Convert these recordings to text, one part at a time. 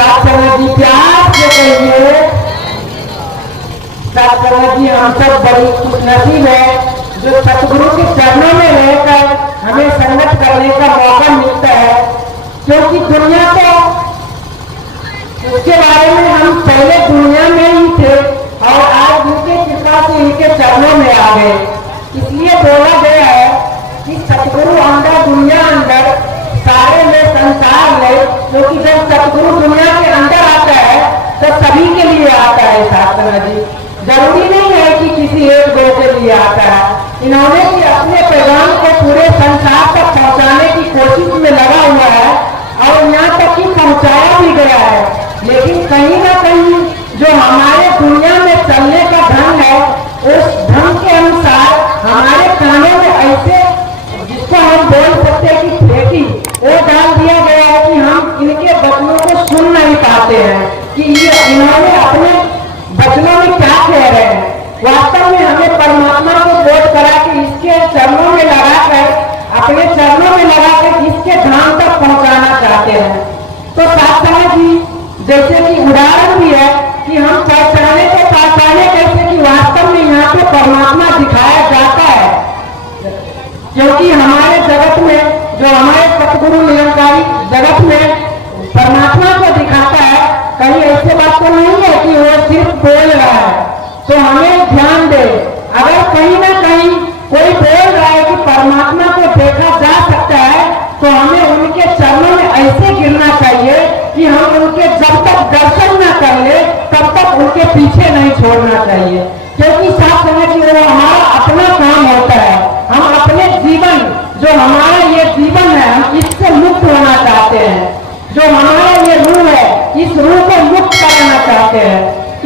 साथ जी प्यार से कहिए, साथ जी हम सब बड़ी खुशनसीब है जो सतगुरु के चरणों में रहकर हमें संगत करने का मौका मिलता है। क्योंकि दुनिया तो उसके बारे में हम पहले दुनिया में ही थे और आज उनके कृपा से इनके चरणों में आ गए। इसलिए बोला गया है कि सतगुरु अंदर दुनिया अंदर सारे में संसार में, क्योंकि जब सतगुरु दुनिया के अंदर आता है तो सभी के लिए आता है। शास्त्र जी जरूरी नहीं है कि किसी एक दो के लिए आता है। इन्होंने भी अपने पैगाम को पूरे संसार तक पहुंचाने की कोशिश में लगा हुआ है और यहाँ तक कि पहुंचाया भी गया है। लेकिन कहीं ना कहीं जो हमारे दुनिया में चलने का ढंग है, उस ढंग के अनुसार हमारे कानों में ऐसे जिसको हम बोल सकते हैं कि फेंकी वो डाल दिया गया है कि हम इनके वचनों को सुन नहीं पाते हैं कि ये इन्होंने अपने वचनों में क्या कह रहे हैं। वास्तव में हमें परमात्मा को बोध करा के इसके चरणों में लगाकर, अपने चरणों में लगाकर इसके धाम तक पहुंचाना चाहते हैं। तो शास्त्र जी जैसे कि उदाहरण भी है कि हम पहचाने कैसे कि वास्तव में यहाँ पे परमात्मा दिखाया जाता है। क्योंकि हमारे जगत में जो हमारे सतगुरु निरंकारी जगत में परमात्मा को दिखाता है, कहीं ऐसी बात तो नहीं है कि वो सिर्फ बोल रहा है। तो हमें ध्यान दे, अगर कहीं ना कहीं कोई बोल रहा है कि परमात्मा को देखा जा सकता है तो हमें उनके चरणों में ऐसे गिरना चाहिए कि हम उनके जब तक दर्शन न कर ले तब तक उनके पीछे नहीं छोड़ना चाहिए। क्योंकि साथ समय की वो हमारा अपना काम होता है। हम अपने जीवन, जो हमारा ये जीवन है, हम इससे मुक्त होना चाहते हैं। जो हमारा ये रूह है, इस रूह को मुक्त कराना चाहते हैं।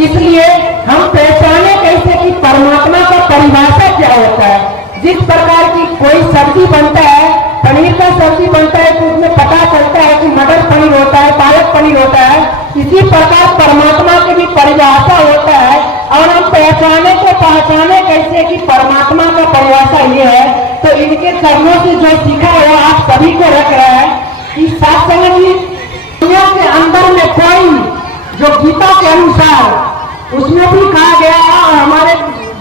इसलिए हम पहचाने कैसे कि परमात्मा का परिभाषा क्या होता है। जिस प्रकार की कोई सब्जी बनता है, पनीर का सब्जी बनता है तो उसमें पता चलता है कि मटर पनीर होता है, पालक पनीर होता है। इसी प्रकार परमात्मा की भी परिभाषा होता है और हम पहचाने कैसे कि परमात्मा का परिभाषा ये है। तो इनके चरणों से जो सीखा है आप सभी को रख रहा है कि साथ समय दुनिया के अंदर में कोई जो गीता के अनुसार उसमें भी कहा गया है और हमारे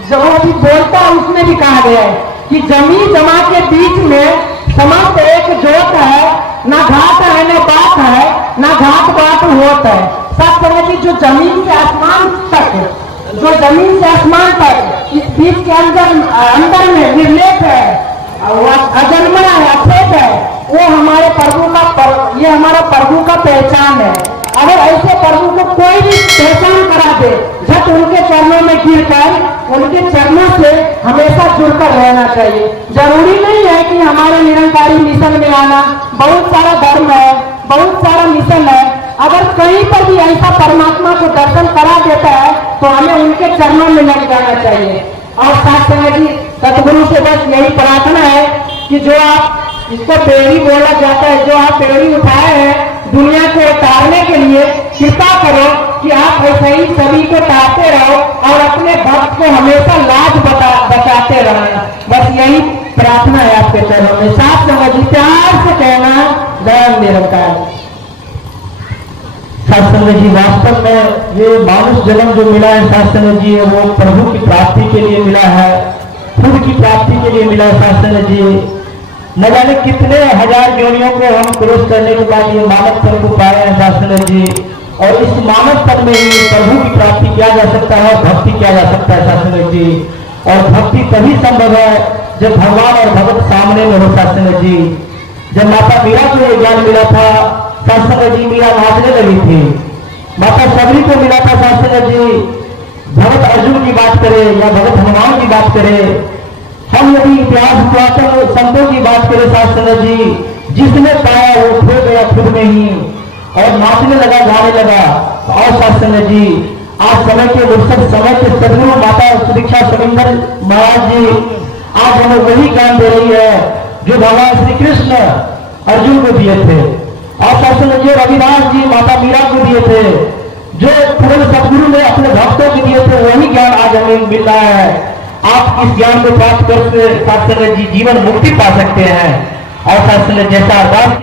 जो भी बोलता है उसमें भी कहा गया है कि जमीन जमा के बीच में समस्त एक जोत है, ना घाट है ना बात है, ना घाट बात होता है। सब तरह की जो जमीन से आसमान तक, जो जमीन से आसमान तक इस बीच के अंदर में निर्लेप है, अजन्मा है, अफेद है, वो हमारे प्रभु का ये हमारा प्रभु का पहचान है। अगर ऐसे प्रभु को कोई भी पहचान करा दे, झट उनके चरणों में गिरकर उनके चरणों से हमेशा जुड़कर रहना चाहिए। जरूरी नहीं है कि हमारे निरंकारी मिशन में आना, बहुत सारा धर्म है, बहुत सारा मिशन है। अगर कहीं पर भी ऐसा परमात्मा को दर्शन करा देता है तो हमें उनके चरणों में लग जाना चाहिए। और साथ समय जी सतगुरु से बस यही प्रार्थना है कि जो आप इसको पेड़ी बोला जाता है, जो आप पेड़ी उठाए हैं दुनिया को उतारने के लिए, कृपा करो कि आप ऐसे ही सभी को उतारते रहो और अपने भक्त को हमेशा लाज बचाते रहना। बस यही प्रार्थना है आपके चरणों में। साथ समझ प्यार से कहना दयाल निरंकार। शास्त्र जी वास्तव में ये मानुष जन्म जो मिला है शास्त्र जी, वो प्रभु की प्राप्ति के लिए मिला है, खुद की प्राप्ति के लिए मिला है। शास्त्र जी न जाने कितने हजार योनियों को हम क्रॉस करने के बाद ये मानव पद को पाए हैं शास्त्र जी। और इस मानव पद में ही प्रभु की प्राप्ति किया जा सकता है, भक्ति किया जा सकता है शास्त्र जी। और भक्ति तभी संभव है जब भगवान और भगत सामने में हो शास्त्र जी। जब माता मीरा को ये ज्ञान मिला था शास्त्र जी, मीरा नाचने लगी थी। माता सबरी को मिला था शास्त्र जी। भगत अर्जुन की बात करे या भगत हनुमान की बात करे, हम यदि इतिहास पुरातन संतों की बात करें शास्त्र जी, जिसने पाया वो खो गया खुद में ही और नाचने लगा, गाने लगा। और शास्त्र जी आज समय के मुर्शद, समय के सदगुरु माता सुदीक्षा सविंदर महाराज जी आज हमें वही ज्ञान दे रही है जो भगवान श्री कृष्ण अर्जुन को दिए थे। और शास्त्र जी रविदास जी माता मीरा को दिए थे, जो पूरे सदगुरु ने अपने भक्तों को दिए थे, वही ज्ञान आज हमें मिल रहा है। आप इस ज्ञान को प्राप्त करके शास्त्र जी जीवन मुक्ति पा सकते हैं। और शास्त्र जैसा अरदास